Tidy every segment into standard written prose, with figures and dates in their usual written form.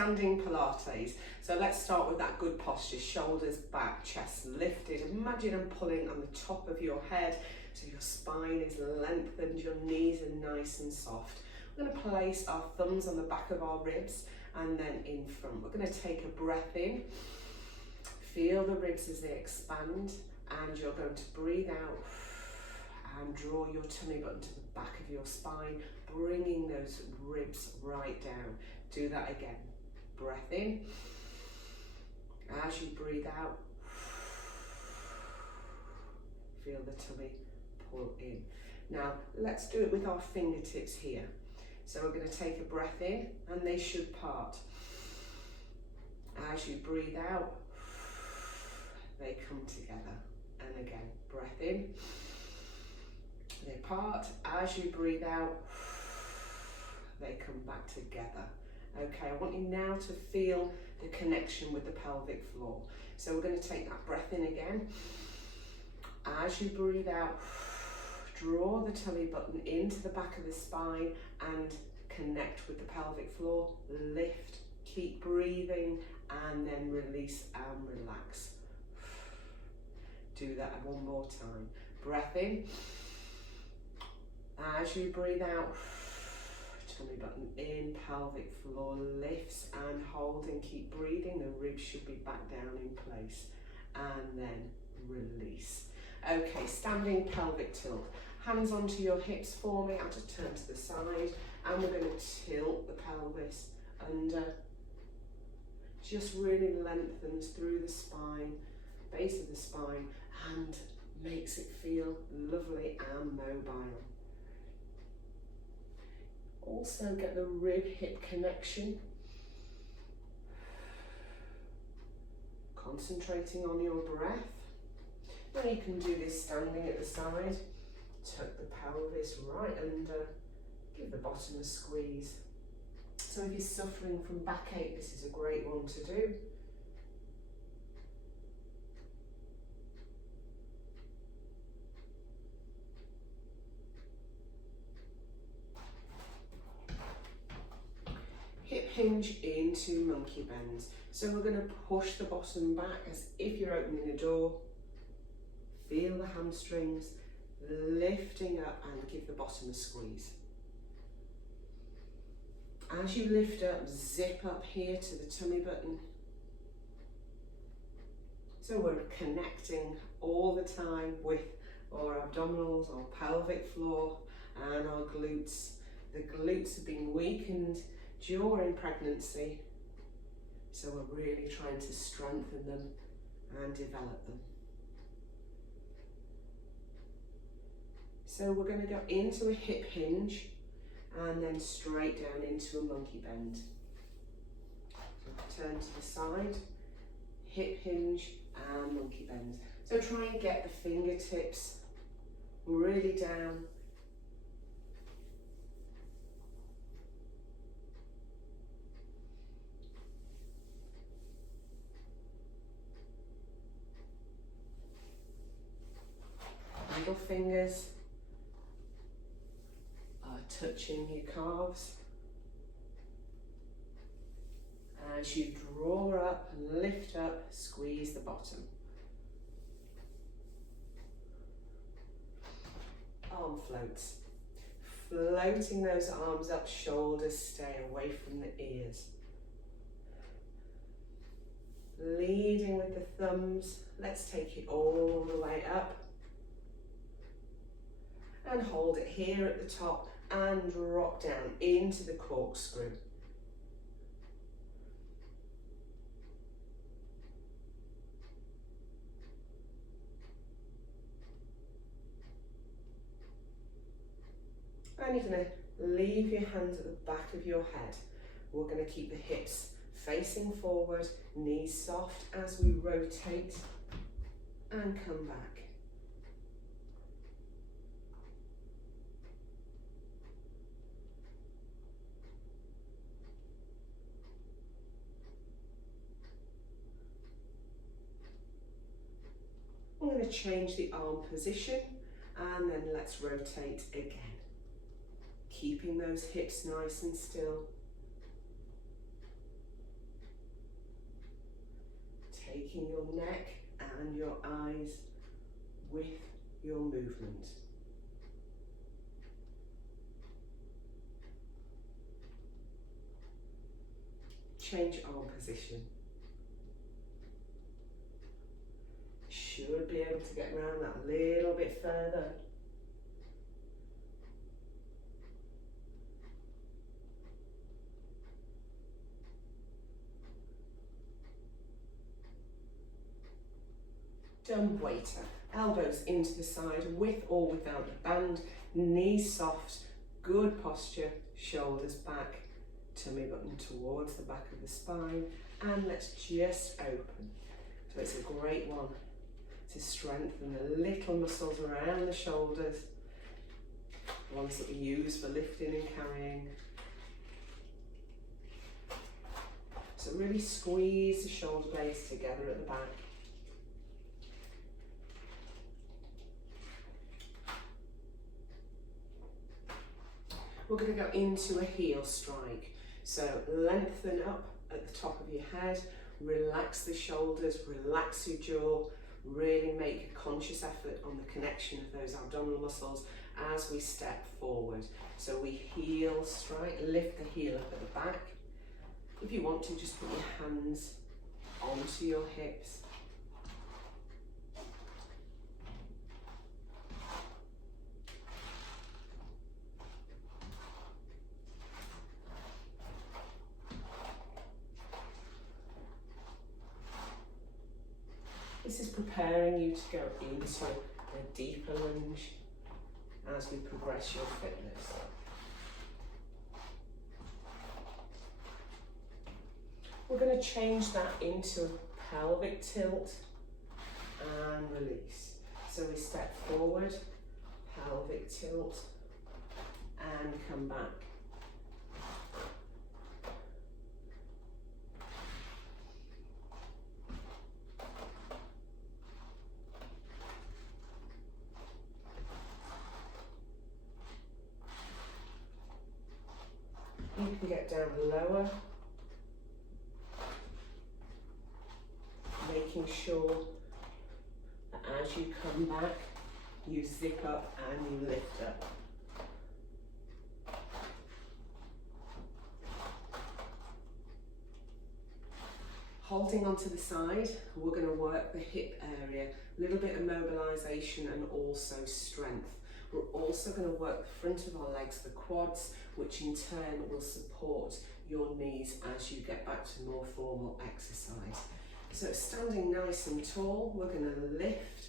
standing Pilates. So let's start with that good posture, shoulders back, chest lifted. Imagine I'm pulling on the top of your head, so your spine is lengthened, your knees are nice and soft. We're going to place our thumbs on the back of our ribs and then in front. We're going to take a breath in, feel the ribs as they expand, and you're going to breathe out and draw your tummy button to the back of your spine, bringing those ribs right down. Do that again. Breath in. As you breathe out, feel the tummy pull in. Now, let's do it with our fingertips here. So we're going to take a breath in, and they should part. As you breathe out, they come together. And again, breath in. They part. As you breathe out, they come back together. Okay, I want you now to feel the connection with the pelvic floor. So we're going to take that breath in again. As you breathe out, draw the tummy button into the back of the spine and connect with the pelvic floor. Lift, keep breathing, and then release and relax. Do that one more time. Breath in. As you breathe out, tummy button in, pelvic floor lifts and hold and keep breathing. The ribs should be back down in place, and then release. Okay, standing pelvic tilt. Hands onto your hips for me. I'll just turn to the side, and we're going to tilt the pelvis under. Just really lengthens through the spine, base of the spine, and makes it feel lovely and mobile. Also get the rib-hip connection. Concentrating on your breath. Now you can do this standing at the side. Tuck the pelvis right under. Give the bottom a squeeze. So if you're suffering from backache, this is a great one to do. Hip hinge into monkey bends. So we're going to push the bottom back as if you're opening a door. Feel the hamstrings lifting up and give the bottom a squeeze. As you lift up, zip up here to the tummy button. So we're connecting all the time with our abdominals, our pelvic floor, and our glutes. The glutes have been weakened during pregnancy, so we're really trying to strengthen them and develop them. So we're going to go into a hip hinge and then straight down into a monkey bend. So turn to the side, hip hinge and monkey bend. So try and get the fingertips really down. Middle fingers are touching your calves. As you draw up and lift up, squeeze the bottom. Arm floats. Floating those arms up, shoulders stay away from the ears. Leading with the thumbs. Let's take it all the way up. And hold it here at the top and drop down into the corkscrew. And you're going to leave your hands at the back of your head. We're going to keep the hips facing forward, knees soft as we rotate and come back. I'm going to change the arm position and then let's rotate again. Keeping those hips nice and still. taking your neck and your eyes with your movement. Change arm position. Should be able to get around that a little bit further. Dumb waiter. Elbows into the side with or without the band. Knees soft. Good posture. Shoulders back. Tummy button towards the back of the spine. And let's just open. So it's a great one to strengthen the little muscles around the shoulders. Ones that we use for lifting and carrying. So really squeeze the shoulder blades together at the back. We're going to go into a heel strike. So lengthen up at the top of your head, relax the shoulders, relax your jaw, really make a conscious effort on the connection of those abdominal muscles as we step forward. So we heel strike, lift the heel up at the back. If you want to, just put your hands onto your hips. This is preparing you to go into a deeper lunge as we progress your fitness. We're going to change that into a pelvic tilt and release. So we step forward, pelvic tilt, and come back. You can get down lower, making sure that as you come back, you zip up and you lift up. Holding onto the side, we're going to work the hip area, a little bit of mobilisation and also strength. We're also going to work the front of our legs, the quads, which in turn will support your knees as you get back to more formal exercise. So standing nice and tall, we're going to lift,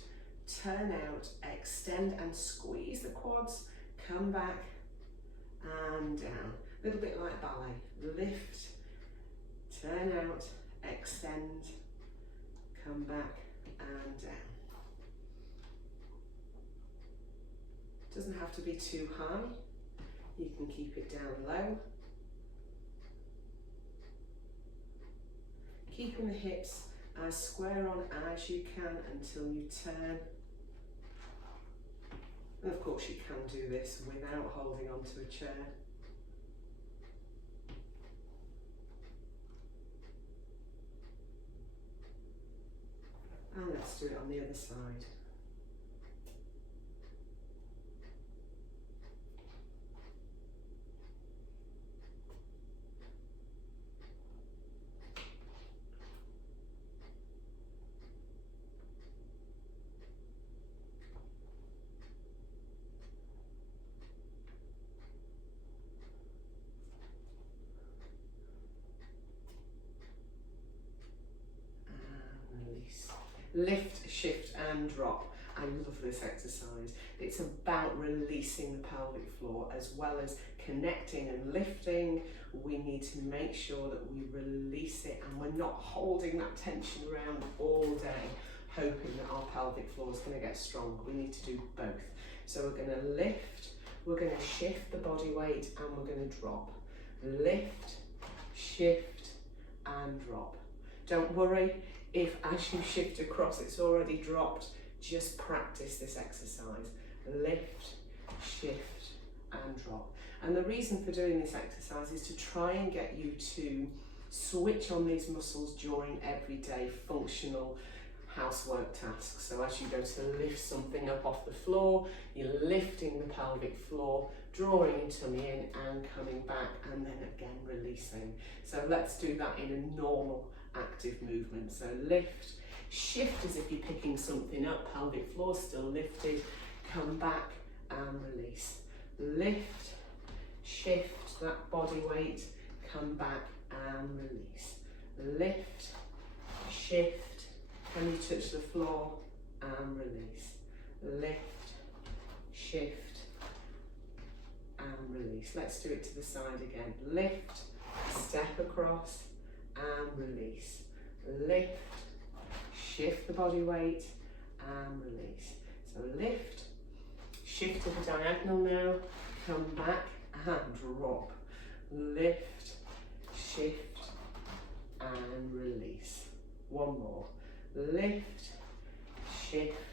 turn out, extend and squeeze the quads, come back and down. A little bit like ballet. Lift, turn out, extend, come back and down. Doesn't have to be too high. You can keep it down low. Keeping the hips as square on as you can until you turn. And of course you can do this without holding onto a chair. And let's do it on the other side. Lift, shift and drop. I love this exercise. It's about releasing the pelvic floor as well as connecting and lifting. We need to make sure that we release it and we're not holding that tension around all day, hoping that our pelvic floor is going to get strong. We need to do both. So we're going to lift, we're going to shift the body weight and we're going to drop. Lift, shift and drop. Don't worry if as you shift across it's already dropped, just practice this exercise. Lift, shift and drop. And the reason for doing this exercise is to try and get you to switch on these muscles during everyday functional housework tasks. So as you go to lift something up off the floor, you're lifting the pelvic floor, drawing your tummy in and coming back, and then again releasing. So let's do that in a normal active movement. So lift, shift as if you're picking something up, pelvic floor still lifted, come back and release. Lift, shift that body weight, come back and release. Lift, shift, can you touch the floor and release. Lift, shift and release. Let's do it to the side again. Lift, step across and release. Lift, shift the body weight and release. So lift, shift to the diagonal now, come back and drop. Lift, shift and release. One more. Lift, shift